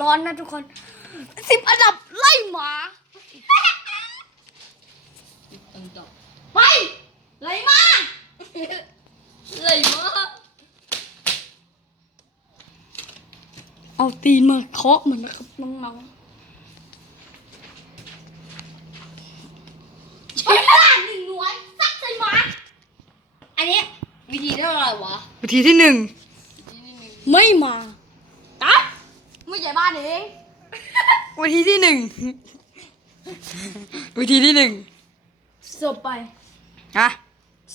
ร้อนนะทุกคนสิบอันดับ ไล่หมาไป ไล่มา ไล่มา เอาตีนมาเคาะมันนะครับ น้องๆเฮ้ยหนึ่งหน่วยสักใส่หมา อันนี้ วิธีที่อะไรวะวิธีที่หนึ่งไม่มามึอใหญ่บ้านเองวิธีที่หนึ่งวิธีที่หนึ่งศบไปฮะ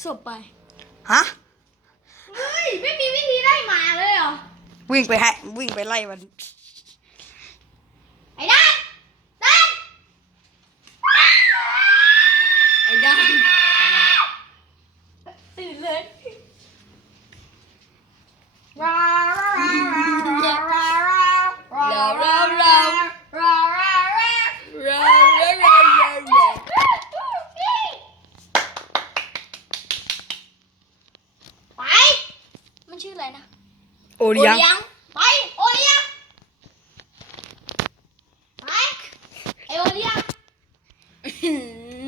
ศบไปฮะเฮ้ย ไม่มีวิธีได้มาเลยเหรอ วิ่งไปให้ วิ่งไปไล่มันื่ออะไรนะ โอเลียงไป โอเลียงไป ไอโอเลียง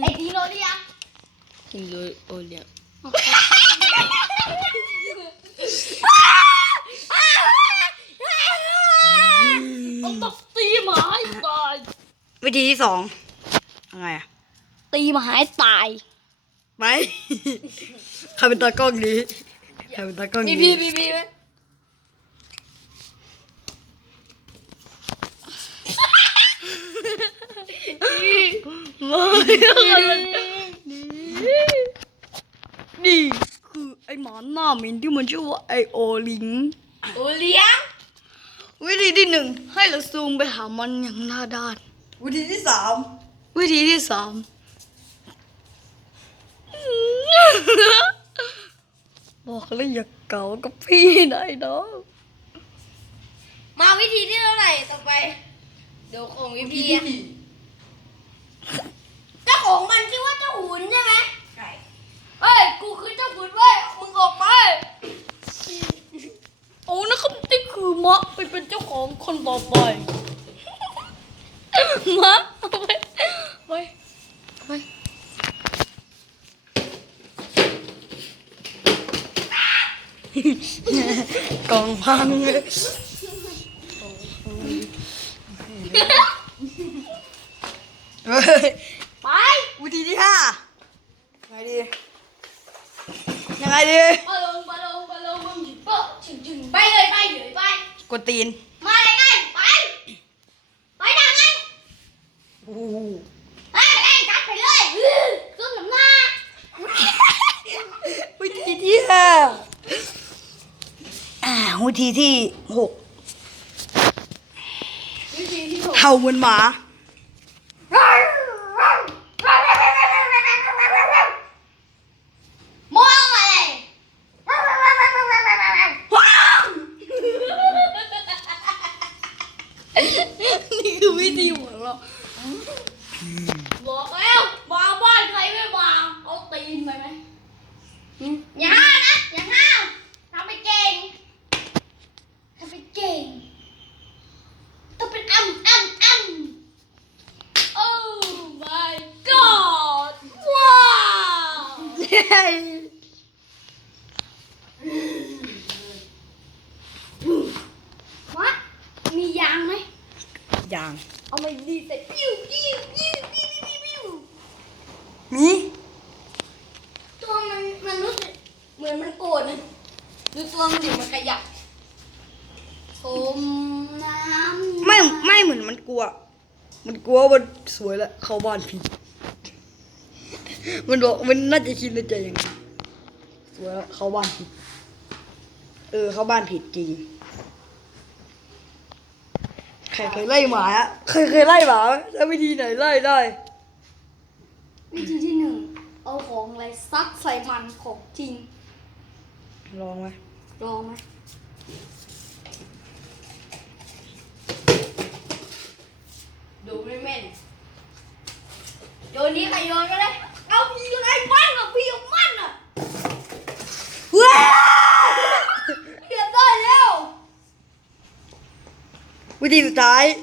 ไอดีโอเลียงดีโอเลียงวิธีที่สองอะไงอะตีมาหายตายไหมใครเป็นตากล้องนี้ Ya me está con. v นี่คือไอหมอนหน้ามินที่มันชื่อว่าไอโอลิงโอเลียวิธีที่หนึ่งให้เราซูมไปหามันอย่างหน้าด้าน วิธีที่สามวิธีที่สามบอกเลยอย่าเก่ากับพี่นายน้อง มาวิธีที่เท่าไหร่ต่อไป เดี๋ยวของวิธีเจ้าของมันที่ว่าเจ้าหุ่นใช่ไหมใช่เฮ้ย กูคือเจ้าหุ่นเว้ย มึงออกไปโอ้นะครับที่คือมะไปเป็นเจ้าของคนต่อไปมะไปกองพังเลยไป อุทีที่ห้าไงดียังไงดีบอลลงบอลลงบอลลงมึงหุดปุ๊บถงถึงไปเลยไปเลยไปกดตีนวิธีที่หก เท่าเหมือนหมาบอกแล้วมาบ้านใครไม่มาเอาตีนไปไหมยัวะมียางไหมยาง เอาไม่ดีแต่ปิ้วปิ้วปิ้วปิ้วปิ้วปิ้วมีตัวมันมันรู้สึกเหมือนมันโกรธหรือตัวมันดิ่มันขยับโชมน้ำไม่ไม่เหมือนมันกลัว มันกลัวมันสวยแล้วเข้าบ้านพี่มันบอกมันน่าจะคิดในใจอย่างสวยแล้ว เขาบ้านผิดเออ เขาบ้านผิดจริงใครเคยไล่หมาฮะเคยเคยไล่หมาแล้ววิธีไหนไล่ได้ วิธีที่หนึ่งเอาของอะไร ซักใส่มันของจริง ลองไหมลองไหม ดูไม่แม่นโยนนี้ใครโยนก็ได้我弟是台。